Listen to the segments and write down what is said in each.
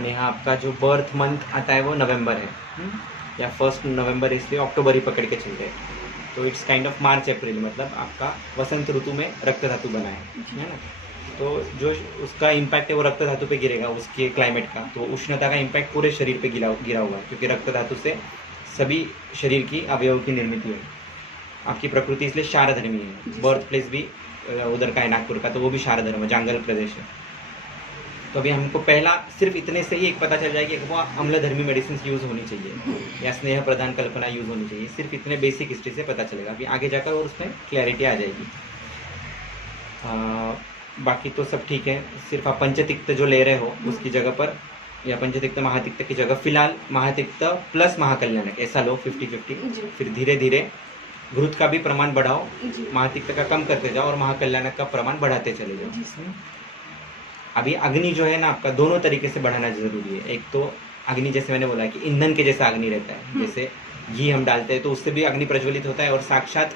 नेहा आपका जो birth month आता है वो नवंबर है, या 1 नवंबर, इसलिए अक्टूबर ही पकड़ के चल रहे। तो इट्स काइंड ऑफ मार्च अप्रैल, मतलब आपका वसंत ऋतु में रक्त धातु बना है ना। तो जो उसका इम्पैक्ट है वो रक्त धातु पे गिरेगा, उसके क्लाइमेट का। तो उष्णता का इम्पैक्ट पूरे शरीर पे गिरा हुआ है, क्योंकि रक्त धातु से सभी शरीर की अवयव की निर्मित है। आपकी प्रकृति इसलिए शारधर्मी है। बर्थ प्लेस भी उधर का है, नागपुर का, तो वो भी शारधर्म, जांगल प्रदेश है। तो अभी हमको पहला सिर्फ इतने से ही एक पता चल जाएगा कि वो अम्लधर्मी मेडिसिन यूज़ होनी चाहिए या स्नेह प्रधान कल्पना यूज़ होनी चाहिए। सिर्फ इतने बेसिक हिस्ट्री से पता चलेगा। अभी आगे जाकर और उसमें क्लैरिटी आ जाएगी। बाकी तो सब ठीक है। सिर्फ आप पंचतिक्त जो ले रहे हो उसकी जगह पर, या पंचतिक्त महातिक्त की जगह फिलहाल महातिक्त प्लस महाकल्याणक ऐसा लो 50-50। फिर धीरे धीरे घृत का भी प्रमाण बढ़ाओ, महातिक्त का कम करते जाओ और महाकल्याणक का प्रमाण बढ़ाते चले जाओ। अभी अग्नि जो है ना आपका, दोनों तरीके से बढ़ाना जरूरी है। एक तो अग्नि, जैसे मैंने बोला कि ईंधन के जैसा अग्नि रहता है, जैसे घी हम डालते हैं तो उससे भी अग्नि प्रज्वलित होता है, और साक्षात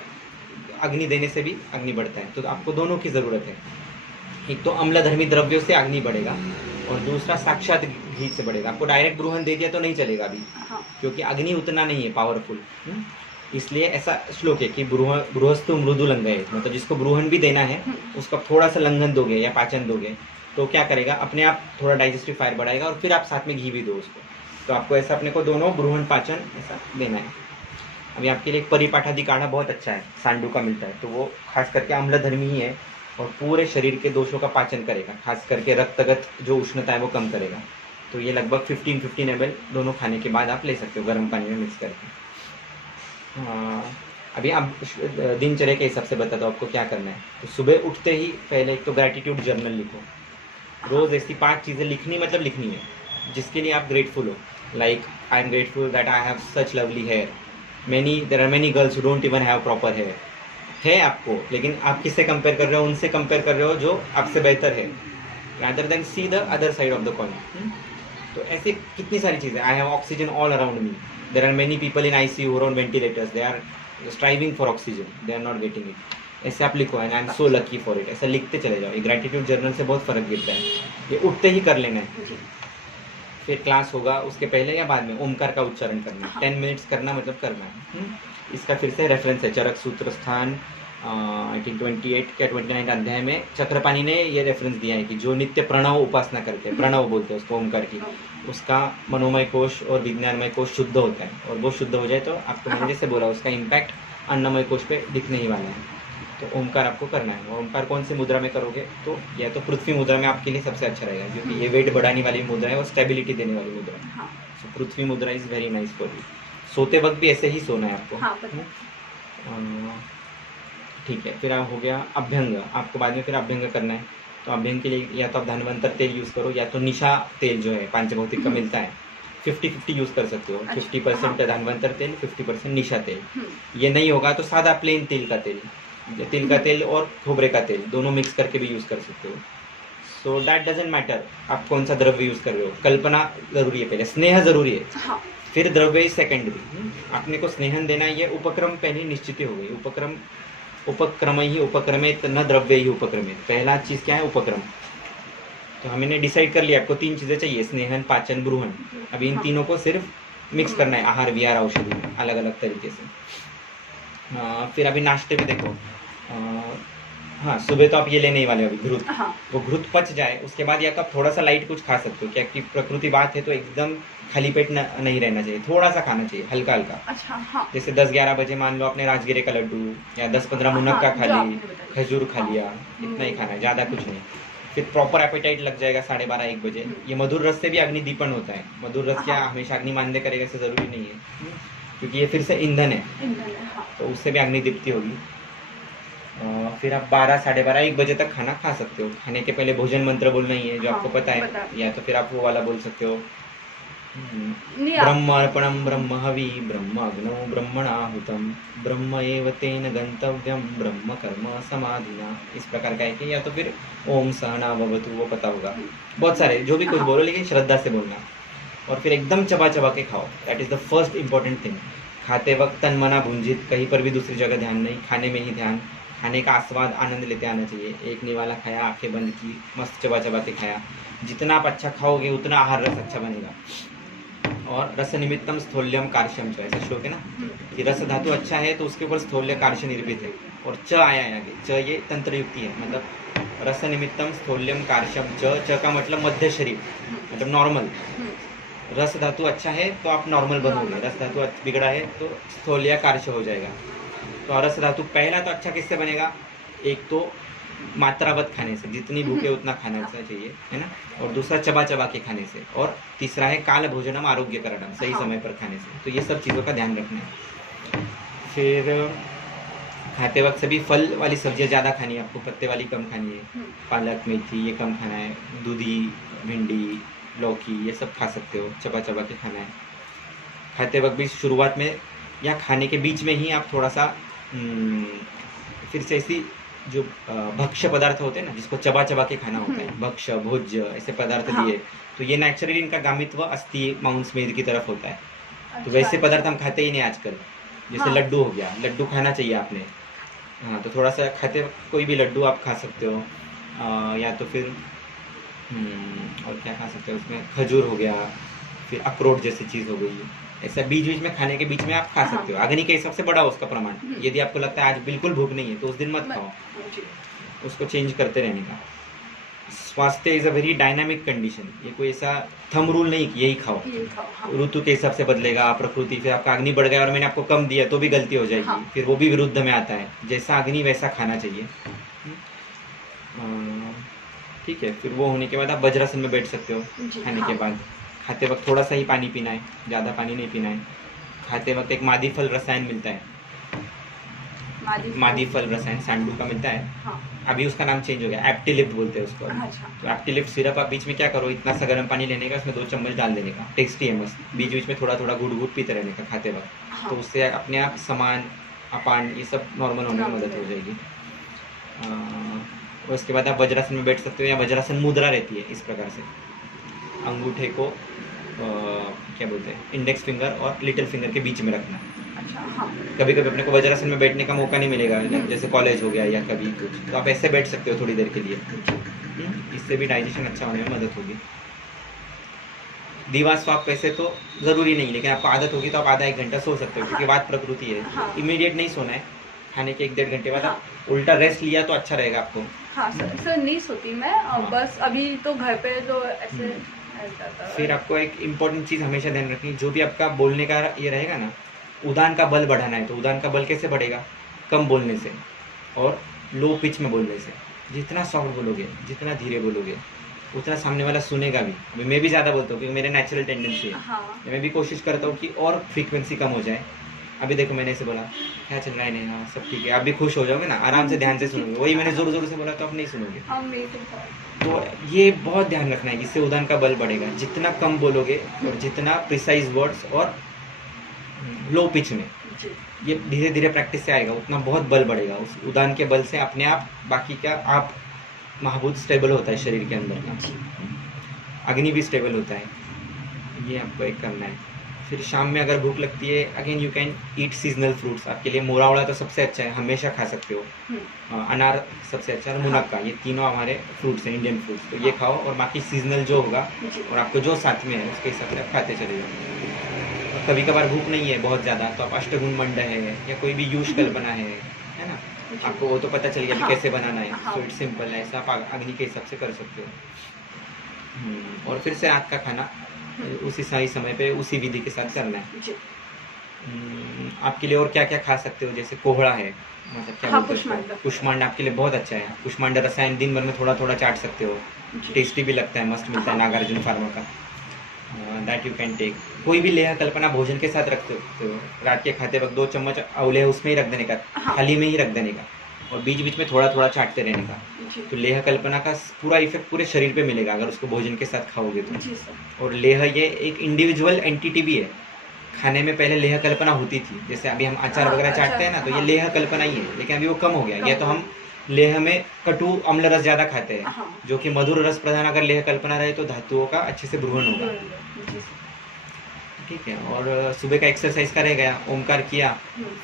अग्नि देने से भी अग्नि बढ़ता है। तो आपको दोनों की ज़रूरत है। एक तो अम्लधर्मी द्रव्यों से अग्नि बढ़ेगा, और दूसरा साक्षात घी से बढ़ेगा। आपको डायरेक्ट ब्रूहन दे दिया तो नहीं चलेगा अभी, क्योंकि अग्नि उतना नहीं है पावरफुल। इसलिए ऐसा श्लोक है कि बृहस्तु मृदु लंघये, मतलब जिसको ब्रूहन भी देना है उसका थोड़ा सा लंघन दोगे या पाचन दोगे तो क्या करेगा, अपने आप थोड़ा डाइजेस्टिव फायर बढ़ाएगा, और फिर आप साथ में घी भी दो उसको। तो आपको ऐसा अपने को दोनों ब्रूहन पाचन ऐसा देना है। अभी आपके लिए एक परिपाठादि काढ़ा बहुत अच्छा है, सांडू का मिलता है, तो वो खास करके अम्लधर्मी ही है और पूरे शरीर के दोषों का पाचन करेगा, खास करके रक्तगत जो उष्णता है वो कम करेगा। तो ये लगभग 15-15 ml दोनों खाने के बाद आप ले सकते हो, गर्म पानी में मिक्स करके। अभी आप दिनचर्या के हिसाब से बता दो आपको क्या करना है। तो सुबह उठते ही पहले एक तो ग्रैटिट्यूड जर्नल लिखो। रोज़ ऐसी 5 चीज़ें लिखनी, मतलब लिखनी है जिसके लिए आप ग्रेटफुल हो। Like I am grateful that I have such lovely hair. There are many girls who don't even have proper hair. है आपको, लेकिन आप किससे कंपेयर कर रहे हो? उनसे कंपेयर कर रहे हो जो आपसे बेहतर है, rather than see the other side of the coin. तो ऐसे कितनी सारी चीज़ें। I have oxygen all around me. There are many people in ICU और on ventilators, they are striving for oxygen, they are not getting it. ऐसे आप लिखो, and I am so lucky for it. ऐसा लिखते चले जाओ। ये gratitude journal से बहुत फ़र्क गिरता है। ये उठते ही कर लेना है। फिर क्लास होगा उसके पहले या बाद में ओमकार का उच्चारण करना है। 10 मिनट्स करना, मतलब करना है। इसका फिर से रेफरेंस है चरक सूत्र स्थान, आई थिंक 28 या 29 अध्याय में चक्रपाणी ने ये रेफरेंस दिया है कि जो नित्य प्रणव उपासना करते हैं, प्रणव बोलते हैं उसको ओमकार की, उसका मनोमय कोश और विज्ञानमय कोश शुद्ध होता है, और वो शुद्ध हो जाए तो आपको मैंने जैसे बोला उसका इम्पैक्ट अन्नमय कोश पे दिखने ही वाला है। तो ओमकार आपको करना है। ओमकार कौन सी मुद्रा में करोगे? तो या तो पृथ्वी मुद्रा में आपके लिए सबसे अच्छा रहेगा, क्योंकि ये वेट बढ़ाने वाली मुद्रा है और स्टेबिलिटी देने वाली मुद्रा है। सो पृथ्वी मुद्रा is very nice for you. सोते वक्त भी ऐसे ही सोना है आपको। ठीक है। फिर हो गया अभ्यंग। आपको बाद में फिर अभ्यंग करना है। तो अभ्यंग के लिए या तो आप धन्वंतर तेल यूज़ करो, या तो निशा तेल जो है पांचभौतिक का मिलता है, 50-50 यूज़ कर सकते हो। 50% धन्वंतर तेल, 50% निशा तेल। ये नहीं होगा तो सादा प्लेन तिल का तेल और खोबरे का तेल दोनों मिक्स करके भी यूज़ कर सकते हो। सो दैट डजेंट मैटर आप कौन सा द्रव्य यूज़ कर रहे हो। कल्पना ज़रूरी है, पहले स्नेह ज़रूरी है, फिर द्रव्य सेकेंडरी। आपने को स्नेहन देना, ये उपक्रम पहले निश्चित हो गई। उपक्रम ही उपक्रमित, न द्रव्य ही उपक्रमित। पहला चीज़ क्या है? उपक्रम। तो हमने डिसाइड कर लिया आपको 3 चीज़ें चाहिए, स्नेहन, पाचन, ब्रूहन। अभी इन तीनों को सिर्फ मिक्स करना है आहार विहार औषधि में, अलग अलग तरीके से। फिर अभी नाश्ते में देखो, हाँ सुबह तो आप ये लेने ही वाले हो अभी घृत। वो घृत पच जाए उसके बाद या तो आप थोड़ा सा लाइट कुछ खा सकते हो, क्या कि प्रकृति बात है तो एकदम खाली पेट नहीं रहना चाहिए, थोड़ा सा खाना चाहिए, हल्का हल्का। अच्छा, हाँ। जैसे 10-11 बजे मान लो आपने राजगिरे का लड्डू या 10-15 मुनक्का खा ली, खजूर खा लिया, इतना ही खाना है, ज़्यादा कुछ नहीं। फिर प्रॉपर एपेटाइट लग जाएगा 12:30-1 बजे। ये मधुर रस से भी अग्नि दीपन होता है। मधुर रस क्या हमेशा अग्नि मानने करेगा ऐसे ज़रूरी नहीं है, क्योंकि ये फिर से ईंधन है, तो उससे भी अग्नि दीप्ति होगी। फिर आप 12-12:30-1 बजे तक खाना खा सकते हो। खाने के पहले भोजन मंत्र बोलना ही है जो आपको पता है, या तो फिर आप वो वाला बोल सकते हो, ब्रह्मार्पणं ब्रह्म हवि ब्रह्म अग्नौ ब्रह्मणाहुतं ब्रह्म एव तेन गंतव्यम ब्रह्म कर्म समाधिना। इस प्रकार का है कि या तो फिर ओम सहना भवतु, वो पता होगा। बहुत सारे जो भी कुछ बोलो, लेकिन श्रद्धा से बोलना। और फिर एकदम चबा चबा के खाओ, that is the first important thing. खाते वक्त तन मना भुंजित, कहीं पर भी दूसरी जगह ध्यान नहीं, खाने में ही ध्यान। खाने का आस्वाद आनंद लेते आना चाहिए। एक निवाला खाया, आंखें बंद की, मस्त चबा चबा के खाया। जितना आप अच्छा खाओगे उतना आहार रस अच्छा बनेगा। और रस निमित्तम स्थौल्यम कार्श्यम च, ऐसा श्लोक है ना कि रस धातु अच्छा है तो उसके ऊपर स्थौल्य कार्श्य निर्मित है। और च आया है आगे, च ये तंत्र युक्ति है, मतलब रस निमित्तम स्थौल्यम कार्श्यम च का मतलब मध्य शरीर, मतलब नॉर्मल। रस धातु अच्छा है तो आप नॉर्मल बनोगे, रस धातु बिगड़ा है तो स्थौल्य कार्श्य हो जाएगा। तो रस धातु पहला तो अच्छा किससे बनेगा, एक तो मात्रावत खाने से, जितनी भूखे उतना खाना चाहिए, है ना। और दूसरा चबा चबा के खाने से। और तीसरा है काल भोजनम आरोग्य करणम, सही समय पर खाने से। तो ये सब चीज़ों का ध्यान रखना है। फिर खाते वक्त सभी फल वाली सब्जियां ज़्यादा खानी है आपको, पत्ते वाली कम खानी है। पालक मेथी ये कम खाना है, दूधी भिंडी लौकी ये सब खा सकते हो, चबा चबा के खाना है। खाते वक्त भी शुरुआत में या खाने के बीच में ही आप थोड़ा सा फिर से ऐसी जो भक्ष्य पदार्थ होते हैं ना, जिसको चबा चबा के खाना होता है, भक्ष्य भोज्य ऐसे पदार्थ लिए, तो ये नेचुरली इनका गामित्व अस्थि मांस मेद की तरफ होता है। तो वैसे पदार्थ हम खाते ही नहीं आजकल, जैसे लड्डू हो गया, लड्डू खाना चाहिए आपने। हाँ, तो थोड़ा सा खाते कोई भी लड्डू आप खा सकते हो, या तो फिर और क्या खा सकते हो उसमें, खजूर हो गया, फिर अखरोट जैसी चीज़ हो गई, ऐसा बीच बीच में खाने के बीच में आप खा सकते हो। अग्नि के हिसाब से बड़ा उसका प्रमाण। यदि आपको लगता है आज बिल्कुल भूख नहीं है तो उस दिन मत खाओ, उसको चेंज करते रहने का। स्वास्थ्य is a very dynamic condition, ये कोई ऐसा थंब रूल नहीं कि यही खाओ, ऋतु के हिसाब से बदलेगा प्रकृति। फिर आपका अग्नि बढ़ गया और मैंने आपको कम दिया तो भी गलती हो जाएगी, फिर वो भी विरुद्ध में आता है। जैसा अग्नि वैसा खाना चाहिए, ठीक है। फिर वो होने के बाद आप वज्रासन में बैठ सकते हो खाने के बाद। खाते वक्त थोड़ा सा ही पानी पीना है, ज़्यादा पानी नहीं पीना है। खाते वक्त एक मादी फल रसायन मिलता है, मादी फल रसायन सांडू का मिलता है। हाँ। अभी उसका नाम चेंज हो गया, एप्टिलिप्ट बोलते हैं उसको। अच्छा। तो एप्टिलिप्ट सिरप आप बीच में क्या करो, इतना सा गर्म पानी लेने का, उसमें 2 चम्मच डाल देने का, टेस्टी है मस्त। बीच बीच में थोड़ा थोड़ा घुट घुट पीते रहने का खाते वक्त। हाँ। तो उससे अपने आप समान अपान ये सब नॉर्मल होने में मदद हो जाएगी। उसके बाद आप वज्रासन में बैठ सकते हो, या वज्रासन मुद्रा रहती है इस प्रकार से, अंगूठे को क्या बोलते हैं, इंडेक्स फिंगर और लिटिल फिंगर के बीच में रखना। अच्छा। हाँ। कभी कभी अपने को वज्रासन में बैठने का मौका नहीं मिलेगा, जैसे कॉलेज हो गया या कभी कुछ, तो आप ऐसे बैठ सकते हो थोड़ी देर के लिए। इससे भी डाइजेशन अच्छा होने में मदद होगी। दीवा स्वाप वैसे तो ज़रूरी नहीं, लेकिन आपको आदत होगी तो आप आधा 1 घंटा सो सकते हो, क्योंकि बात प्रकृति है। इमीडिएट नहीं सोना है, खाने के 1-1.5 घंटे बाद आप उल्टा रेस्ट लिया तो अच्छा रहेगा आपको। हाँ सर नहीं सोती मैं, बस अभी तो घर पे तो ऐसे। फिर आपको एक इम्पोर्टेंट चीज़ हमेशा ध्यान रखनी, जो भी आपका बोलने का ये रहेगा ना, उदान का बल बढ़ाना है। तो उदान का बल कैसे बढ़ेगा, कम बोलने से और लो पिच में बोलने से। जितना सॉफ्ट बोलोगे, जितना धीरे बोलोगे, उतना सामने वाला सुनेगा भी। अभी मैं भी ज़्यादा बोलता हूँ क्योंकि मेरे नेचुरल टेंडेंसी है। हाँ। मैं भी कोशिश करता हूँ कि और फ्रीक्वेंसी कम हो जाए। अभी देखो मैंने ऐसे बोला, क्या चल रहा है, नहीं हाँ सब ठीक है, आप भी खुश हो जाओगे ना, आराम से ध्यान से सुनोगे। वही मैंने जोर जोर से बोला तो आप नहीं सुनोगे। तो ये बहुत ध्यान रखना है, इससे उदान का बल बढ़ेगा। जितना कम बोलोगे और जितना प्रिसाइज वर्ड्स और लो पिच में, ये धीरे धीरे प्रैक्टिस से आएगा, उतना बहुत बल बढ़ेगा। उस उदान के बल से अपने आप बाकी का आप महाभूत स्टेबल होता है शरीर के अंदर का, अग्नि भी स्टेबल होता है। ये आपको एक करना है। फिर शाम में अगर भूख लगती है, again you can eat seasonal fruits. आपके लिए मोरावड़ा तो सबसे अच्छा है, हमेशा खा सकते हो। अनार सबसे अच्छा है, मुनक्का, ये तीनों हमारे फ्रूट्स हैं, इंडियन फ्रूट्स। तो ये खाओ, और बाकी सीजनल जो होगा और आपको जो साथ में है उसके हिसाब से आप खाते चले जाओ। कभी कभार भूख नहीं है बहुत ज़्यादा, तो आप अष्टगुण मंड है या कोई भी यूश कल्पना है ना, आपको वो तो पता चल गया कैसे बनाना है। सो इट्स सिंपल है, ऐसा आप अग्नि के हिसाब से कर सकते हो। और फिर से रात का खाना उसी सही समय पे उसी विधि के साथ करना है। आपके लिए और क्या क्या खा सकते हो, जैसे कोहड़ा है, मतलब क्या बोलते हैं, कुष्मांड आपके लिए बहुत अच्छा है। कुष्मांड रसायन दिन भर में थोड़ा थोड़ा चाट सकते हो, टेस्टी भी लगता है, मस्त मिलता है नागार्जुन फार्मा का, दैट यू कैन टेक। कोई भी लेह कल्पना भोजन के साथ रखते हो, रात के खाते वक्त 2 चम्मच अवलेह उसमें ही रख देने का, थाली में ही रख देने का, और बीच बीच में थोड़ा थोड़ा चाटते रहने का। तो लेह कल्पना का पूरा इफेक्ट पूरे शरीर पे मिलेगा अगर उसको भोजन के साथ खाओगे तो। और लेह ये एक इंडिविजुअल एंटिटी भी है। खाने में पहले लेह कल्पना होती थी, जैसे अभी हम अचार वगैरह चाटते हैं ना, तो ये लेह कल्पना ही है, लेकिन अभी वो कम हो गया। या तो हम लेह में कटु अम्ल रस ज़्यादा खाते हैं, जो कि मधुर रस प्रधान अगर लेह कल्पना रहे तो धातुओं का अच्छे से ब्रूहण होगा। ठीक है। और सुबह का एक्सरसाइज का रह गया, ओमकार किया,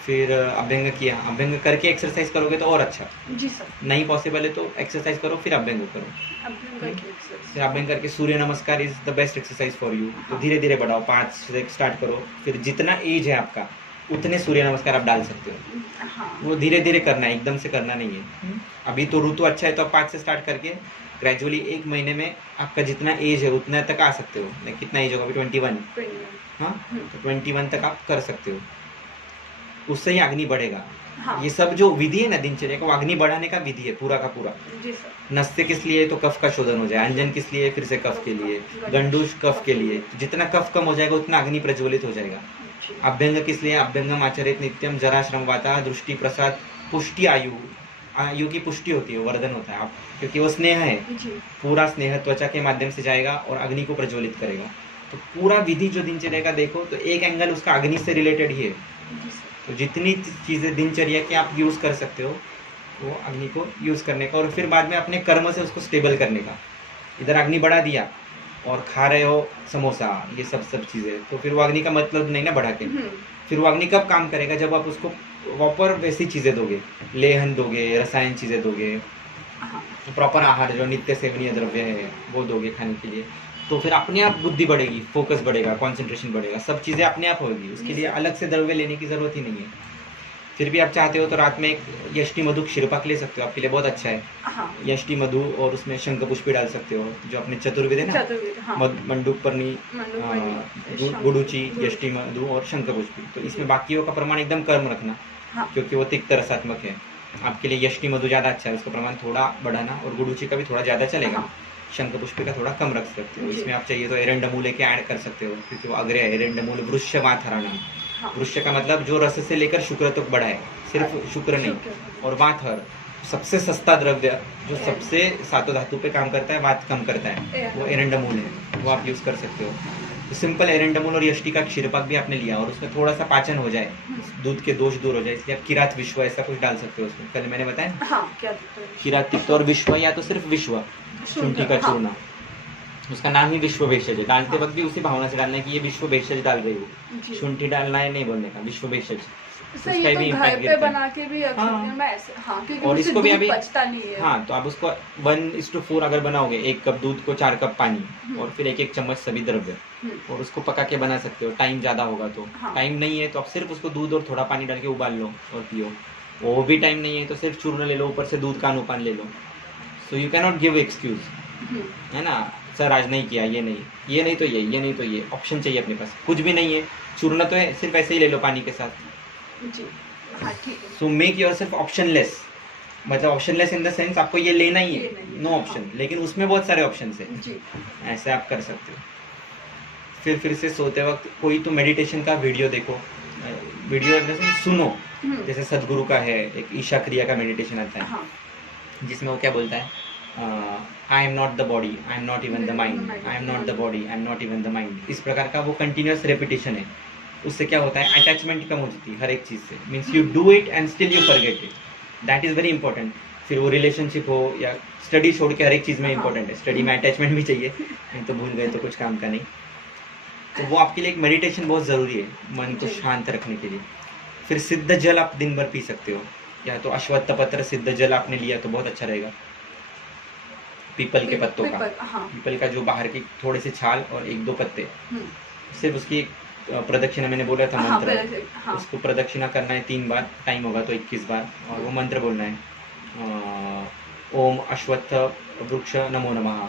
फिर अभ्यंग किया। अभ्यंग करके एक्सरसाइज करोगे तो और अच्छा। जी सर। नहीं पॉसिबल है तो एक्सरसाइज करो फिर अभ्यंग करो। अभ्यंग करके exercise। फिर अभ्यंग करके सूर्य नमस्कार is the best exercise for you. तो हाँ। धीरे धीरे बढ़ाओ, 5 से स्टार्ट करो, फिर जितना एज है आपका उतने सूर्य नमस्कार आप डाल सकते हो। हाँ। वो धीरे धीरे करना है, एकदम से करना नहीं है। अभी तो ऋतु अच्छा है तो आप 5 से स्टार्ट करके ग्रेजुअली 1 महीने में आपका जितना एज है उतना तक आ सकते हो। नहीं, कितना एज होगा अभी? 21। 21। हाँ, तो 21 तक आप कर सकते हो, उससे ही अग्नि बढ़ेगा। हाँ। ये सब जो विधि है ना दिनचर्या का, वो अग्नि बढ़ाने का विधि है पूरा का पूरा। जी सर। नस्ते किस लिए? तो कफ का शोधन हो जाए। अंजन किस लिए? फिर से कफ के लिए। गंडूश कफ के लिए। जितना कफ कम हो जाएगा उतना अग्नि प्रज्वलित हो जाएगा। जी। अभ्यंग किस लिए? अभ्यंगम आचरित नित्यम जरा श्रम वाता दृष्टि प्रसाद पुष्टि आयु। आयु की पुष्टि होती है, वर्धन होता है आप, क्योंकि वो स्नेह है। जी। पूरा स्नेह त्वचा के माध्यम से जाएगा और अग्नि को प्रज्वलित करेगा। तो पूरा विधि जो दिनचर्या का देखो तो एक एंगल उसका अग्नि से रिलेटेड ही है। जी सर। तो जितनी चीज़ें दिनचर्या की आप यूज़ कर सकते हो वो अग्नि को यूज़ करने का, और फिर बाद में अपने कर्म से उसको स्टेबल करने का। इधर अग्नि बढ़ा दिया और खा रहे हो समोसा, ये सब चीज़ें, तो फिर वो अग्नि का मतलब नहीं ना बढ़ा के। फिर वो अग्नि कब काम करेगा? जब आप उसको प्रॉपर वैसी चीज़ें दोगे, लेहन दोगे, रसायन चीज़ें दोगे, हाँ। प्रॉपर आहार जो नित्य सेवनीय द्रव्य है वो दोगे खाने के लिए, तो फिर अपने आप बुद्धि बढ़ेगी, फोकस बढ़ेगा, कंसंट्रेशन बढ़ेगा, सब चीज़ें अपने आप होगी। उसके लिए अलग से द्रव्य लेने की ज़रूरत ही नहीं है। फिर भी आप चाहते हो तो रात में एक यष्टि मधु क्षीरपाक ले सकते हो, आपके लिए बहुत अच्छा है। हाँ। यष्टि मधु और उसमें शंख पुष्पी डाल सकते हो, जो अपने चतुर्वेद है ना, चतुर्वेद। हाँ। मंडूक पर्णी, मंडूक गुडुचि, यष्टि मधु और शंख पुष्पी। तो इसमें बाकियों का प्रमाण एकदम कम रखना, हाँ। क्योंकि वो तिक्त रसात्मक है। आपके लिए यष्टि मधु ज़्यादा अच्छा है, उसका प्रमाण थोड़ा बढ़ाना, और गुडुचि का भी थोड़ा ज़्यादा चलेगा। हाँ। शंख पुष्पी का थोड़ा कम रख सकते हो। जी। इसमें आप चाहिए तो एरंडमूल लेके ऐड कर सकते हो, क्योंकि वो अग्रय है। एरंडमूल वृक्षवाथराणम, हाँ। वृक्ष का मतलब जो रस से लेकर शुक्र तक बढ़ाए, सिर्फ शुक्र नहीं। और वाथर सबसे सस्ता द्रव्य जो सबसे सातों धातु पे काम करता है, वात कम करता है, वो एरंडमूल है, वो आप यूज़ कर सकते हो। तो सिंपल एरंडमूल और यष्टि का क्षीरपाक भी आपने लिया और उसमें थोड़ा सा पाचन हो जाए, दूध के दोष दूर हो जाए, इसलिए आप किरात विश्व ऐसा कुछ डाल सकते हो उसमें। कल मैंने बताया ना, हाँ। क्या दिक्कत है? किरात तिक्त और विश्व, या तो सिर्फ विश्व, शुंठी का हाँ। चूर्णा, उसका नाम ही विश्व भेषज है। डालते वक्त भी उसी भावना से डालना है कि ये विश्व भेषज डाल रही हो, जी। शुंठी डालना है नहीं बोलने का, विश्व भेषज। सर ये तो घर पे बना के भी रख सकते हैं मैं ऐसे। हाँ, क्योंकि और मुझसे इसको भी दूध अभी बचता नहीं है। हाँ, तो आप उसको 1:4 अगर बनाओगे, 1 कप दूध को 4 कप पानी और फिर 1-1 चम्मच सभी द्रव्य, और उसको पका के बना सकते हो। टाइम ज़्यादा होगा तो, हाँ। टाइम नहीं है तो आप सिर्फ उसको दूध और थोड़ा पानी डाल के उबाल लो और पियो। वो भी टाइम नहीं है तो सिर्फ चूर्ण ले लो, ऊपर से दूध का अनुपान ले लो। So you can not give excuse, है ना, सर आज नहीं किया, ये नहीं तो ये नहीं तो ये। ऑप्शन चाहिए अपने पास, कुछ भी नहीं है, चूर्ण तो है, सिर्फ ऐसे ही ले लो पानी के साथ। जी। हाँ, ठीक है। सो मेक योरसेल्फ ऑप्शनलेस, मतलब ऑप्शनलेस इन द सेंस आपको ये लेना ही है, नो ऑप्शन, लेकिन उसमें बहुत सारे ऑप्शन है, जी। ऐसे आप कर सकते हो। फिर से सोते वक्त कोई तो मेडिटेशन का वीडियो देखो, वीडियो जैसे सुनो, जैसे सदगुरु का है एक ईशा क्रिया का मेडिटेशन आता है, हाँ। जिसमें वो क्या बोलता है, I am not the body, I am not even the mind, I am not the body, I am not even the mind. इस प्रकार का वो कंटिन्यूस रेपिटेशन है। उससे क्या होता है, अटैचमेंट कम हो जाती है हर एक चीज़ से, means you do it and still you forget it, that is very important. फिर वो रिलेशनशिप हो या स्टडी छोड़ के हर एक चीज़ में इंपॉर्टेंट है। स्टडी में अटैचमेंट भी चाहिए, नहीं तो भूल गए तो कुछ काम का नहीं। तो वो आपके लिए एक मेडिटेशन बहुत ज़रूरी है, मन को शांत रखने के लिए। फिर सिद्ध जल आप दिन भर पी सकते हो, या तो अश्वत्थ पत्र सिद्ध जल आपने लिया तो बहुत अच्छा रहेगा, पीपल के पत्तों का, पीपल का जो बाहर की थोड़े से छाल और 1-2 पत्ते, सिर्फ उसकी प्रदक्षिणा मैंने बोला था मंत्र, उसको प्रदक्षिणा करना है 3 बार, टाइम होगा तो 21 बार, और वो मंत्र बोलना है, ओम अश्वत्थ वृक्ष नमो नमः,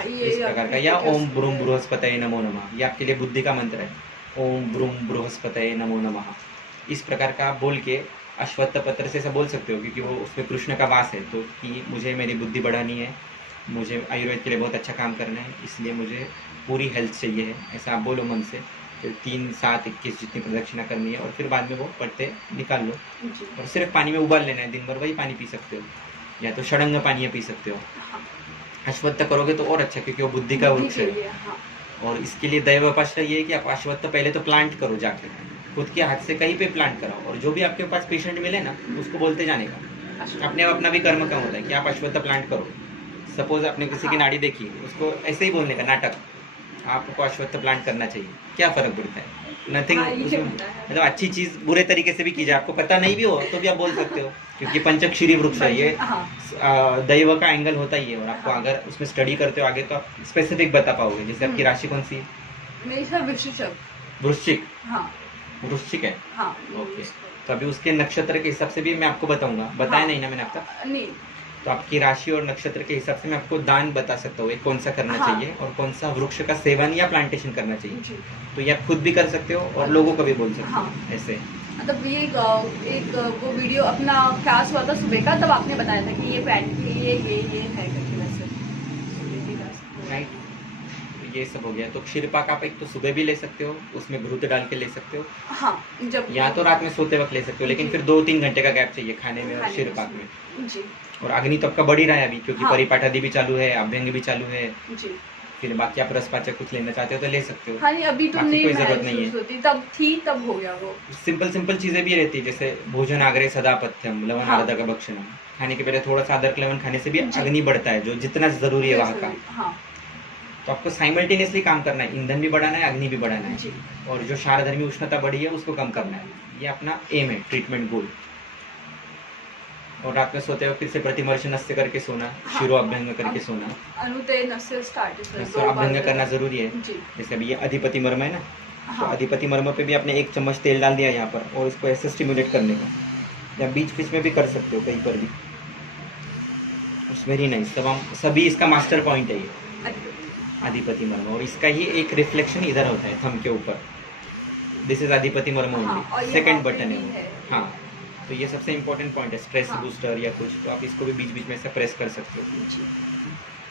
इस प्रकार का, या ओम ब्रूम बृहस्पतये नमो नमः, ये आपके लिए बुद्धि का मंत्र है, ओम ब्रूम बृहस्पतये नमो नमः। इस प्रकार का बोल के अश्वत्थ पत्र से ऐसा बोल सकते हो, क्योंकि वो उसमें कृष्ण का वास है, तो कि मुझे मेरी बुद्धि बढ़ानी है, मुझे आयुर्वेद के लिए बहुत अच्छा काम करना है, इसलिए मुझे पूरी हेल्थ चाहिए है, ऐसा आप बोलो मन से। फिर 3, 7, 21 जितनी प्रदक्षिणा करनी है, और फिर बाद में वो पत्ते निकाल लो और सिर्फ पानी में उबाल लेना है, दिन भर वही पानी पी सकते हो, या तो षडंग पानी पी सकते हो। अश्वत्थ करोगे तो और अच्छा, क्योंकि वो बुद्धि का वृक्ष है। और इसके लिए दैवोपाश्रय ये है कि आप अश्वत्थ पहले तो प्लांट करो, जाके खुद के हाथ से कहीं पे प्लांट कराओ, और जो भी आपके पास पेशेंट मिले ना उसको बोलते जाने का, अपने आप अपना भी कर्म कम होता है कि आप अश्वत्थ प्लांट करो। सपोज आपने किसी की नाड़ी देखी, उसको ऐसे ही बोलने का, नाटक आपको अश्वत्थ प्लांट करना चाहिए, क्या फर्क पड़ता है? नथिंग। हाँ, ये होता है। मतलब अच्छी चीज बुरे तरीके से भी की जाए, आपको पता नहीं भी हो तो भी आप बोल सकते हो, क्योंकि पंचक्षीरी वृक्ष है ये। हाँ दैव का एंगल होता ही है, और आपको हाँ। अगर उसमें स्टडी करते हो आगे तो आप स्पेसिफिक बता पाओगे। जैसे आपकी राशि कौन सी है? मेरी सब वृश्चिक। वृश्चिक। हाँ वृश्चिक है, हाँ। ओके। तो अभी उसके नक्षत्र के हिसाब से भी मैं आपको बताऊंगा, बताया हाँ। नहीं ना मैंने आपका? नहीं। तो आपकी राशि और नक्षत्र के हिसाब से मैं आपको दान बता सकता हूँ, एक कौन सा करना हाँ। चाहिए और कौन सा वृक्ष का सेवन या प्लांटेशन करना चाहिए। जी। तो ये आप खुद भी कर सकते हो और लोगों को भी बोल सकते हो। हाँ। ऐसे मतलब ये एक वो वीडियो अपना क्लास हुआ था सुबह का, तब आपने बताया था कि ये पैंट ये है करके वैसे। राइट, ये सब हो गया। तो क्षीरपाक आप एक तो सुबह भी ले सकते हो, उसमें घृत डाल के ले सकते हो, हाँ जब या तो रात में सोते वक्त ले सकते हो, लेकिन जी। फिर 2-3 घंटे का गैप चाहिए खाने में और खाने क्षीरपाक में। में। जी और अग्नि तो आपका बढ़ ही रहा है अभी, क्योंकि हाँ। परिपाठादि भी चालू है, अभ्यंग भी चालू है। जी। फिर बाकी आप रसपाचक कुछ लेना चाहते हो तो ले सकते हो। हाँ नहीं, अभी तो बाकी नहीं कोई जरूरत नहीं महसूस है। होती, तब थी तब हो गया वो। सिंपल चीजें भी रहती है, जैसे भोजन आग्रे सदा पथ्यम लवन हाँ। आरदा का भक्षणम। खाने के पहले थोड़ा सा अदरक लवन खाने से भी जी। अग्नि बढ़ता है, जो जितना जरूरी है वहाँ का। हाँ तो आपको साइमल्टेनियसली काम करना है, ईंधन भी बढ़ाना है, अग्नि भी बढ़ाना है, जी। और जो शारधर्मी उष्णता बढ़ी है उसको कम करना है। ये अपना एम है, ट्रीटमेंट गोल। और रात में सोते हुए फिर से प्रतिमर्श नस्य करके सोना, हाँ। शिरो अभ्यंग करके सोना। अनुते नस्य स्टार्ट नस्य अभ्यंग करना जरूरी है। जी। जैसे अभी ये अधिपति मर्म है ना, तो हाँ अधिपति मर्म पे भी आपने 1 चम्मच तेल डाल दिया यहाँ पर, और इसको ऐसे स्टिमुलेट करने का, या बीच बीच में भी कर सकते हो कहीं पर भी। Very nice. तब हम सभी, इसका मास्टर पॉइंट है ये अधिपति मर्म, और इसका ही एक रिफ्लेक्शन इधर होता है थंब के ऊपर। दिस इज अधिपति मर्म हाँ, और ओनली, ये सेकंड वहाँ पे बटन है भी वो। है। हाँ, तो ये सबसे इम्पोर्टेंट पॉइंट है, स्ट्रेस हाँ। बूस्टर या कुछ, तो आप इसको भी बीच बीच में से प्रेस कर सकते हो। जी।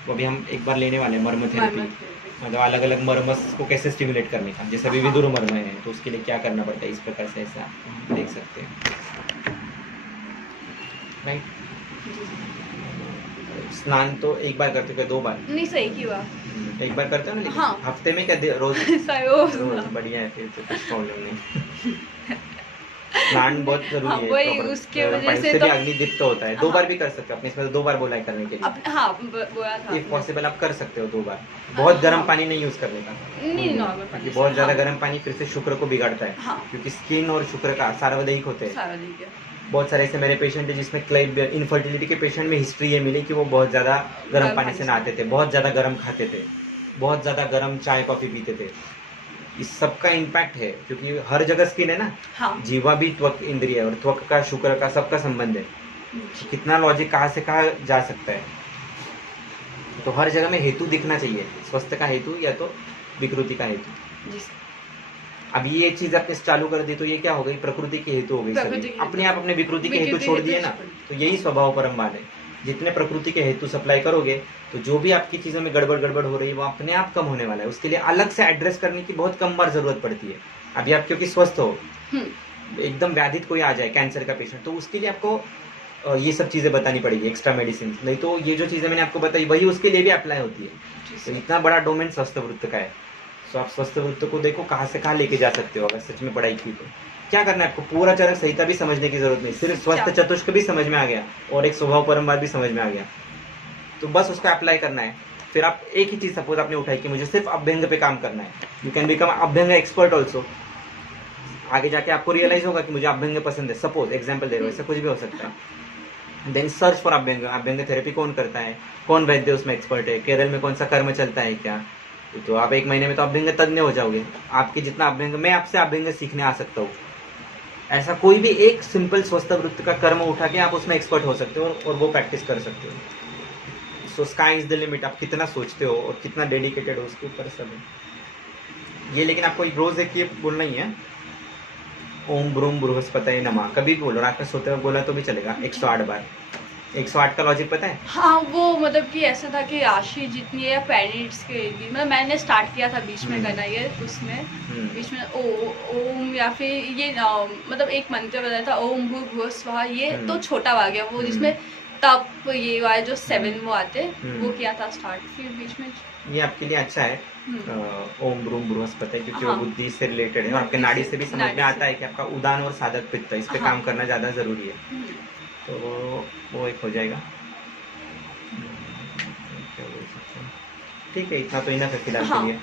वो भी हम एक बार लेने वाले हैं, मर्म थेरेपी। मतलब अलग अलग मर्मस को कैसे स्टिमुलेट करने का, जैसे अभी हाँ। विदुर मर्म है तो उसके लिए क्या करना पड़ता है, इस प्रकार से ऐसा हम देख सकते हैं। राइट। स्नान तो एक बार करते हो, 2 बार? नहीं सही की हुआ। एक बार करते हो ना, लेकिन हाँ। हफ्ते में क्या रोज? रोज रोज बढ़िया है, फिर तो कुछ प्रॉब्लम नहीं। स्नान बहुत हाँ, जरूरी है। वही proper, उसके वजह पानी से भी तो अग्नि दीप्त होता है। 2 हाँ। बार भी कर सकते हो अपने, इसमें तो 2 बार बोला है करने के लिए। हाँ बोला था इफ पॉसिबल आप कर सकते हो 2 बार। बहुत गर्म पानी नहीं यूज करने का, नहीं नॉर्मल पानी क्योंकि से, बहुत ज्यादा हाँ। गर्म पानी फिर से शुक्र को बिगाड़ता है। हाँ। क्योंकि स्किन और शुक्र का सार्वदैहिक होते हैं। सारा ठीक है। बहुत सारे ऐसे मेरे पेशेंट है जिसमें क्लाइब इनफर्टिलिटी के पेशेंट में हिस्ट्री ये मिली कि वो बहुत ज्यादा गर्म पानी से नहाते थे, बहुत ज्यादा गर्म खाते थे, बहुत ज्यादा गर्म चाय कॉफी पीते थे। इस सब का इम्पैक्ट है, क्योंकि हर जगह स्किन है ना। हाँ। जीवा भी त्वक इंद्रिय है, और त्वक का शुक्र का सबका संबंध है। तो कितना लॉजिक कहाँ से कहाँ जा सकता है। तो हर जगह में हेतु दिखना चाहिए, स्वस्थ का हेतु या तो विकृति का हेतु। जी। अब ये चीज आपने चालू कर दी तो ये क्या हो गई, प्रकृति की हेतु हो गई प्रकृति सभी। की अपने आप अपने विकृति के हेतु विकृति छोड़ हेतु दिए ना, छोड़। तो यही स्वभाव परम्बार है। जितने प्रकृति के हेतु सप्लाई करोगे तो जो भी आपकी चीजों में गड़बड़ हो रही है वो अपने आप कम होने वाला है। उसके लिए अलग से एड्रेस करने की बहुत कम बार जरूरत पड़ती है। अभी आप क्योंकि स्वस्थ हो, एकदम व्याधित कोई आ जाए कैंसर का पेशेंट, तो उसके लिए आपको ये सब चीजें बतानी पड़ेगी, एक्स्ट्रा मेडिसिन। नहीं तो ये जो चीजें मैंने आपको बताई वही उसके लिए भी अप्लाई होती है। तो इतना बड़ा डोमेन स्वस्थ वृत्त का है। तो आप स्वस्थ वृत्त को देखो कहाँ से कहाँ लेके जा सकते हो। अगर सच में पढ़ाई की तो क्या करना है आपको, पूरा चरक संहिता भी समझने की जरूरत नहीं, सिर्फ स्वस्थ चतुष्क भी समझ में आ गया और एक स्वभाव परम्बार भी समझ में आ गया, तो बस उसका अप्लाई करना है। फिर आप एक ही चीज सपोज आपने उठाई कि मुझे सिर्फ अभ्यंग पे काम करना है, यू कैन बिकम अभ्यंग एक्सपर्ट ऑल्सो। आगे जाके आपको रियलाइज होगा कि मुझे अभ्यंग पसंद है, सपोज एग्जाम्पल दे रहा हूँ, ऐसा कुछ भी हो सकता है। देन सर्च फॉर अभ्यंग। अभ्यंग थेरेपी कौन करता है, कौन वैद्य उसमें एक्सपर्ट है, केरल में कौन सा कर्म चलता है क्या, तो आप 1 महीने में तो अभ्यंग तज्ञ हो जाओगे। आपके जितना अभ्यंग, मैं आपसे अभ्यंग सीखने आ सकता हूँ। ऐसा कोई भी एक सिंपल स्वस्थ वृत्त का कर्म उठा के आप उसमें एक्सपर्ट हो सकते हो और वो प्रैक्टिस कर सकते हो। सो स्काई इज द लिमिट। आप कितना सोचते हो और कितना डेडिकेटेड हो उसके ऊपर सब है ये। लेकिन आपको रोज एक ये बोलना ही है, ओम ब्रूम बृहस्पतये नमः। कभी भी बोलो, रात में सोते हुए बोला तो भी चलेगा 108 बार। 108 का लॉजिक पता है? हाँ वो मतलब कि ऐसा था कि राशि जितनी है प्लैनेट्स के, मतलब मैंने स्टार्ट किया था बीच में करना ये, उसमें बीच में ओम या फिर ये मतलब एक मंत्र बताया था, ओम भूर्भुवः स्वहा। ये तो छोटा आ गया वो, जिसमें तप ये वाले जो 7 वो आते वो किया था स्टार्ट। फिर बीच में ये आपके लिए अच्छा है ओम ब्रूम बृहस्पतये, क्योंकि वो हाँ। बुद्धि से रिलेटेड है और आपके नाड़ी से भी समझ में आता है कि आपका उदान और साधक पित्त, इस पे काम करना ज़्यादा ज़रूरी है। तो वो एक हो जाएगा। ठीक है, इतना तो इनफ है फिलहाल के लिए।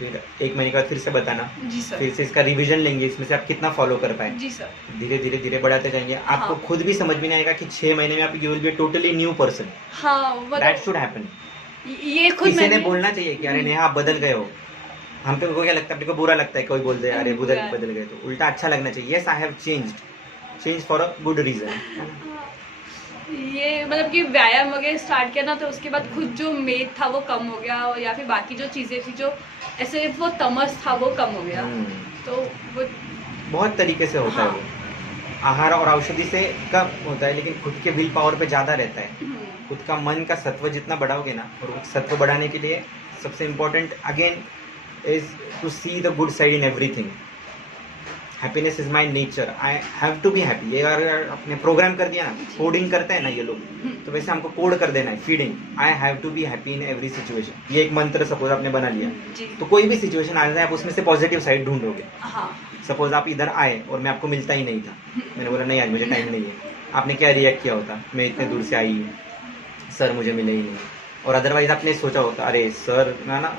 फिर 1 महीने के बाद फिर से बताना, जी सर। फिर से इसका रिवीजन लेंगे, इसमें से आप कितना फॉलो कर पाए। जी सर। धीरे धीरे धीरे बढ़ाते जाएंगे, आपको हाँ। खुद भी समझ में नहीं आएगा कि 6 महीने में आप you will be totally new person. हाँ दैट मतलब शुड हैपन। ये खुद किसी ने मैंने बोलना चाहिए कि अरे नेहा आप बदल गए हो। हम पे को क्या लगता है, अपने को बुरा लगता है कोई बोल दे अरे बुरा। बदल गए, तो उल्टा अच्छा लगना चाहिए, yes I have change for a good reason. ये मतलब कि व्यायाम वगैरह स्टार्ट किया ना, तो उसके बाद खुद जो मेद था वो कम हो गया, और या फिर बाकी जो चीज़ें थी जो ऐसे वो तमस था वो कम हो गया। तो वो बहुत तरीके से होता है हाँ। वो, आहार और औषधि से कम होता है, लेकिन खुद के विल पावर पे ज़्यादा रहता है। खुद का मन का सत्व जितना बढ़ाओगे ना, और उस सत्व बढ़ाने के लिए सबसे important again is to see the good side in everything. Happiness is my nature, I have to be happy. ये अगर आपने प्रोग्राम कर दिया ना, कोडिंग करते हैं ना ये लोग, तो वैसे हमको कोड कर देना है, feeding I have to be happy in every situation. ये एक मंत्र सपोज आपने बना लिया, जी। तो कोई भी सिचुएशन आ जाए आप उसमें से पॉजिटिव साइड ढूंढोगे। हाँ। सपोज आप इधर आए और मैं आपको मिलता ही नहीं था, मैंने बोला नहीं आज मुझे टाइम नहीं है, आपने क्या रिएक्ट किया होता, मैं इतने दूर से आई हूँ, सर मुझे मिले ही नहीं। और अदरवाइज आपने सोचा होता अरे सर ना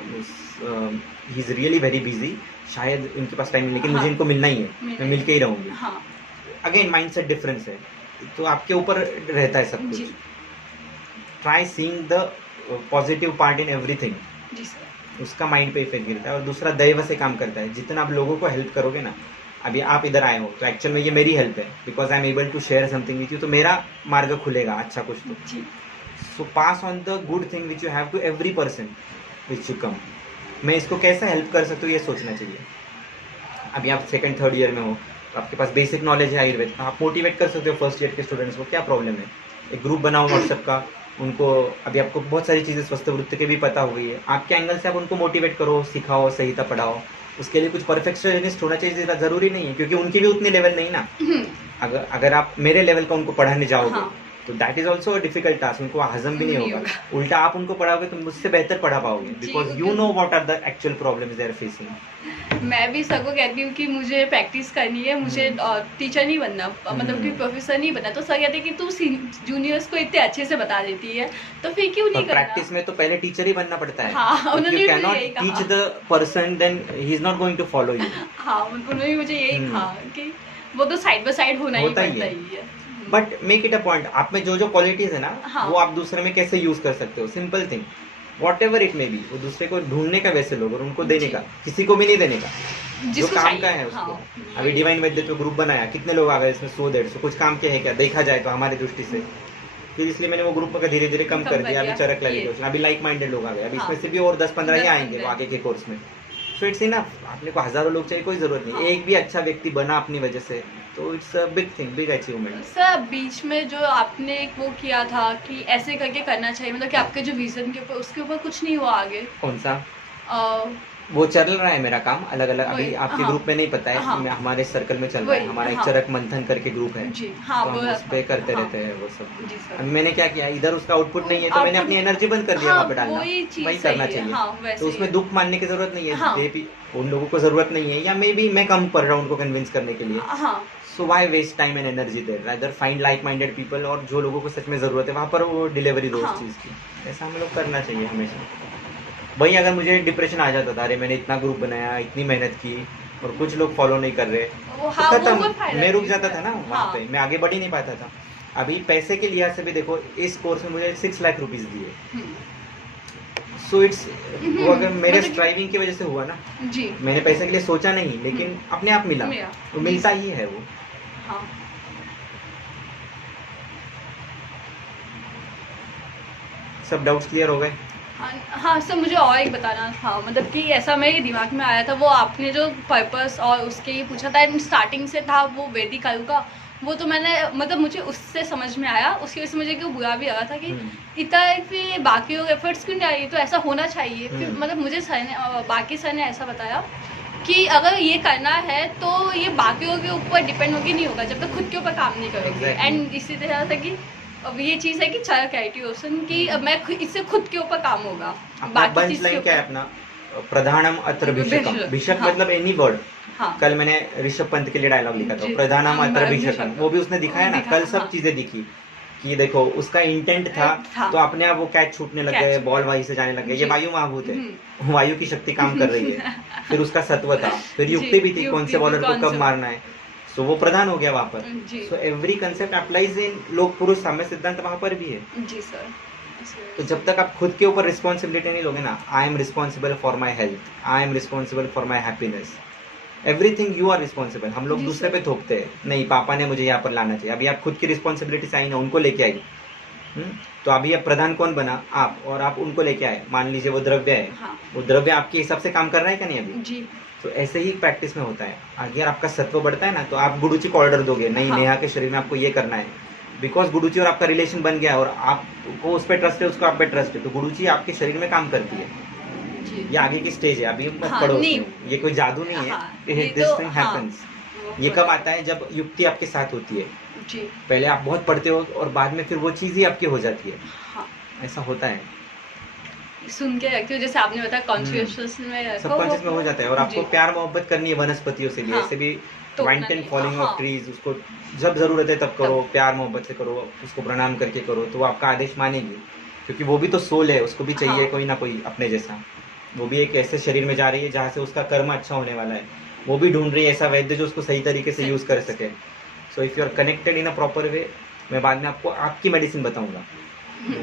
he is really very busy, शायद इनके पास टाइम नहीं, लेकिन मुझे हाँ। इनको मिलना ही है, मैं मिल के ही रहूँगी। हाँ। अगेन माइंडसेट डिफरेंस है, तो आपके ऊपर रहता है सब कुछ। जी। Try seeing the positive part in everything, जी सर। उसका माइंड पे इफेक्ट गिरता है। और दूसरा दैव से काम करता है, जितना आप लोगों को हेल्प करोगे ना, अभी आप इधर आए हो तो एक्चुअल में ये मेरी हेल्प है, because I am able to share something with you, तो मेरा मार्ग खुलेगा अच्छा कुछ तो। जी। So pass on the good thing which you have to every person which you come. मैं इसको कैसे हेल्प कर सकता हूँ ये सोचना चाहिए। अभी आप 2nd 3rd ईयर में हो, तो आपके पास बेसिक नॉलेज है आयुर्वेद का, आप मोटिवेट कर सकते हो 1st ईयर के स्टूडेंट्स को, क्या प्रॉब्लम है। एक ग्रुप बनाओ व्हाट्सएप का, उनको अभी आपको बहुत सारी चीज़ें स्वस्थ वृत्ति के भी पता हो गई है, आपके एंगल से आप उनको मोटिवेट करो, सिखाओ, संहिता पढ़ाओ। उसके लिए कुछ परफेक्शनिस्ट होना चाहिए ज़रूरी नहीं है, क्योंकि उनकी भी उतनी लेवल नहीं ना। अगर आप मेरे लेवल का उनको पढ़ाने जाओगे, हाँ। तो that is also difficult task, उनको हजम भी नहीं होगा। उल्टा आप उनको पढ़ाओगे तो मुझसे बेहतर पढ़ा पाओगे, because you know what are the actual problems they are facing. मैं भी सबको कहती हूँ कि मुझे प्रैक्टिस करनी है, मुझे टीचर नहीं बनना, मतलब कि प्रोफेसर नहीं बनना। तो सर कहते हैं कि तू जूनियर्स को इतने अच्छे से बता देती है, तो फिर क्यों नहीं करना। प्रैक्टिस में तो पहले टीचर ही बनना पड़ता है। हाँ, उन्होंने यू भी कैन नॉट यही कहा। Teach the person, then he is not going to follow you. हाँ, उन्होंने भी मुझे यही कहा कि वो तो साइड बाय साइड होना ही होता ही पड़ता है। ही है। But make it a point, आप में जो जो क्वालिटीज है ना, हाँ। वो आप दूसरे में कैसे यूज कर सकते हो। Simple thing, what ever it may be, वो दूसरे को ढूंढने का वैसे लोग, और उनको देने जी। का, किसी को भी नहीं देने का जो जिसको काम चाहिए, का है उसको। हाँ। अभी डिवाइन वैद्यत्व ग्रुप बनाया, कितने लोग आ गए इसमें, 100-150, कुछ काम के है क्या देखा जाए तो हमारी दृष्टि से। फिर इसलिए मैंने वो ग्रुप का धीरे धीरे कम कर दिया। अभी चरक लगे, अभी लाइक माइंडेड लोग आ गए, अभी हाँ। इसमें से भी और 10-15 ही आएंगे 10-15 वो आगे के कोर्स में। सो इट्स इनफ, आपने को हजारों लोग चाहिए कोई जरूरत नहीं। हाँ। एक भी अच्छा व्यक्ति बना अपनी वजह से, तो it's a big thing, big achievement. Sir बीच में जो आपने एक वो किया था कि ऐसे करके करना चाहिए, मतलब कि आपके जो विजन के ऊपर, उसके ऊपर कुछ नहीं हुआ आगे। कौन सा? अ, वो चल रहा है मेरा काम अलग अलग, अभी वही, आपके हाँ। ग्रुप में नहीं पता है, हाँ। हमारे सर्कल में चल रहा है। वही, हमारा एक हाँ। चरक मंथन करके ग्रुप है, जी हाँ, तो वो हम उस पे करते हाँ। रहते हैं वो सब। जी सर। अभी मैंने क्या किया, इधर उसका आउटपुट नहीं है तो मैंने अपनी एनर्जी बंद कर दिया हाँ, वहाँ पे डालना, वही चीज़ वही सही करना है, चाहिए। हाँ, वैसे तो उसमें ही। दुख मानने की जरूरत नहीं है। हाँ। उन लोगों को जरूरत नहीं है, या मे बी मैं कम पढ़ रहा हूँ उनको कन्विंस करने के लिए। हाँ। So why waste time and energy there, rather find like minded people, और जो लोगों को सच में जरूरत है वहाँ पर वो डिलीवरी दो हाँ। उस चीज़ की। ऐसा हम लोग करना चाहिए हमेशा। वही अगर मुझे डिप्रेशन आ जाता था, अरे मैंने इतना ग्रुप बनाया, इतनी मेहनत की, और कुछ लोग फॉलो नहीं कर रहे, वो तो हाँ, वो खत्म, कोई फायदा मैं रुक नहीं जाता है। था ना वहाँ हाँ। पे, मैं आगे बढ़ ही नहीं पाता था। अभी पैसे के लिहाज से भी देखो, इस कोर्स में मुझे 6 लाख रुपीस दिए। हम्म। सो इट्स, वो अगर मेरे मतलब कि- स्ट्राइविंग की वजह से हुआ ना, जी मैंने पैसे के लिए सोचा नहीं, लेकिन अपने आप मिला, मिला। तो मिलता ही है वो। हाँ। सब डाउट्स क्लियर हो गए? हाँ सर, मुझे और एक बताना था, मतलब कि ऐसा मेरे दिमाग में आया था, वो आपने जो पर्पस और उसके ये पूछा था, स्टार्टिंग से था वो वैदिक आयु का, वो तो मैंने मतलब मुझे उससे समझ में आया, उसकी वजह से मुझे क्यों बुरा भी लगा था कि इतना फिर बाकी लोग एफर्ट्स क्यों नहीं आ रही, तो ऐसा होना चाहिए। फिर मतलब मुझे सर ने, बाकी सर ने ऐसा बताया कि अगर ये करना है तो ये बाकी लोगों के ऊपर डिपेंड होगी नहीं होगा जब तक खुद के ऊपर काम नहीं करेंगे। Exactly. एंड इसी तरह था कि अब ये चीज़ है कि चार क्राइटेरियोशन कि अब मैं इससे खुद के ऊपर काम होगा, बाकी चीज़ के लाइन क्या है ऊपर। अपना, प्रधानम अत्र भिषकम। भिषक, भिषक हाँ। मतलब एनी वर्ड। हाँ। कल मैंने ऋषभ पंत के लिए डायलॉग लिखा था, जी। प्रधानम अत्र भिषकम, भिषकम। वो भी उसने दिखाया ना, दिखा- कल सब हाँ। चीजें दिखी। कि देखो उसका इंटेंट था, था। तो अपने आप वो कैच छूटने लग कैच गए, छूटने बॉल वहीं से जाने लग गए। ये जी। वायु महाभूत है, हम्म। वायु की शक्ति काम कर रही है। फिर उसका सत्व था, फिर जी, युक्ति भी थी, कौन युक्ति से थी, बॉलर को कौन कब से- मारना है। सो वो प्रधान हो गया वहां पर। जी so every concept applies in लोक पुरुष साम्य सिद्धांत वहां पर भी है। जी सर। तो जब तक आप खुद के ऊपर रिस्पॉन्सिबिलिटी नहीं लोगे ना, I am responsible for my health, I am responsible for my happiness, everything you are responsible. हम लोग जी दूसरे सर। पे थोपते हैं, नहीं पापा ने मुझे यहाँ पर लाना चाहिए। अभी आप खुद की रिस्पॉन्सिबिलिटी से आई ना, उनको लेके आई। तो अभी अब प्रधान कौन बना? आप, और आप उनको लेके आए। मान लीजिए वो द्रव्य है, हाँ वो द्रव्य आपके हिसाब से काम कर रहा है क्या नहीं अभी? जी तो ऐसे ही प्रैक्टिस में होता है। अगर आपका सत्व बढ़ता है ना, तो आप गुरुजी को ऑर्डर दोगे, नहीं हाँ। नेहा के शरीर में आपको ये करना है, बिकॉज गुरुजी और आपका रिलेशन बन गया, और आपको उस पर ट्रस्ट है, उसको आप पे ट्रस्ट है, तो गुरुजी आपके शरीर में काम करती है। जी ये आगे की स्टेज है, अभी मत हाँ, पढ़ो नहीं। उसमें। ये कोई जादू नहीं है, हाँ, दिस ये थिंग तो- हाँ। हैपेंस। ये कब आता है? जब युक्ति आपके साथ होती है। जी पहले आप बहुत पढ़ते हो और बाद में फिर वो चीज ही आपकी हो जाती है। हाँ। ऐसा होता है, सुन के रखती हूँ, जैसे आपने बताया कॉन्शियसनेस में रखो, सबकॉन्शियस में हो जाता है। और आपको जी। प्यार मोहब्बत करनी है वनस्पतियों से भी, हाँ। ऐसे भी तो वाइंट उतना एंड नहीं, फॉलिंग हाँ। ऑफ ट्रीज, उसको जब जरूरत है तब करो, प्यार मोहब्बत से करो, उसको प्रणाम करके करो, तो वो आपका आदेश मानेगी। क्योंकि वो भी तो सोल है, उसको भी चाहिए हाँ। कोई ना कोई अपने जैसा। वो भी एक ऐसे शरीर में जा रही है जहाँ से उसका कर्म अच्छा होने वाला है। वो भी ढूंढ रही है ऐसा वैद्य जो उसको सही तरीके से सही। यूज कर सके। So if you are connected in a proper way, मैं बाद में आपको आपकी मेडिसिन बताऊंगा।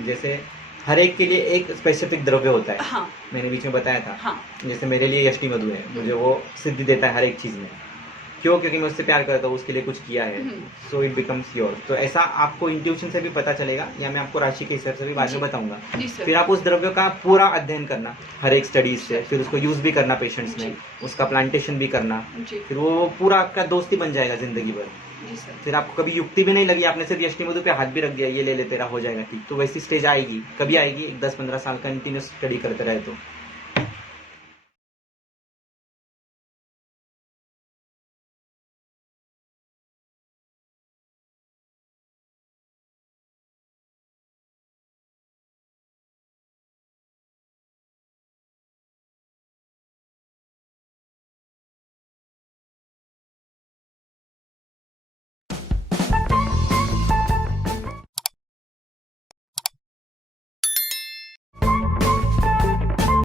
जैसे हर एक के लिए एक स्पेसिफिक द्रव्य होता है, हाँ मैंने बीच में बताया था। हाँ जैसे मेरे लिए यष्टि मधु है, मुझे वो सिद्धि देता है हर एक चीज में। क्यों? क्योंकि मैं उससे प्यार करता हूँ, उसके लिए कुछ किया है, सो इट बिकम्स योर। तो ऐसा आपको इंट्यूशन से भी पता चलेगा, या मैं आपको राशि के हिसाब से भी बाद में जी। बताऊंगा। जी सर। फिर आप उस द्रव्य का पूरा अध्ययन करना हर एक स्टडीज से, फिर उसको यूज भी करना पेशेंट्स में, जी। उसका प्लांटेशन भी करना। जी फिर वो पूरा आपका दोस्ती बन जाएगा जिंदगी भर। जी सर। फिर आपको कभी युक्ति भी नहीं लगी, आपने सिर्फ यष्टि मधु पे हाथ भी रख दिया, ये ले ले तेरा हो जाएगा ठीक, तो वैसी स्टेज आएगी। कभी आएगी? एक 10-15 साल कंटिन्यूस स्टडी करते रहे तो।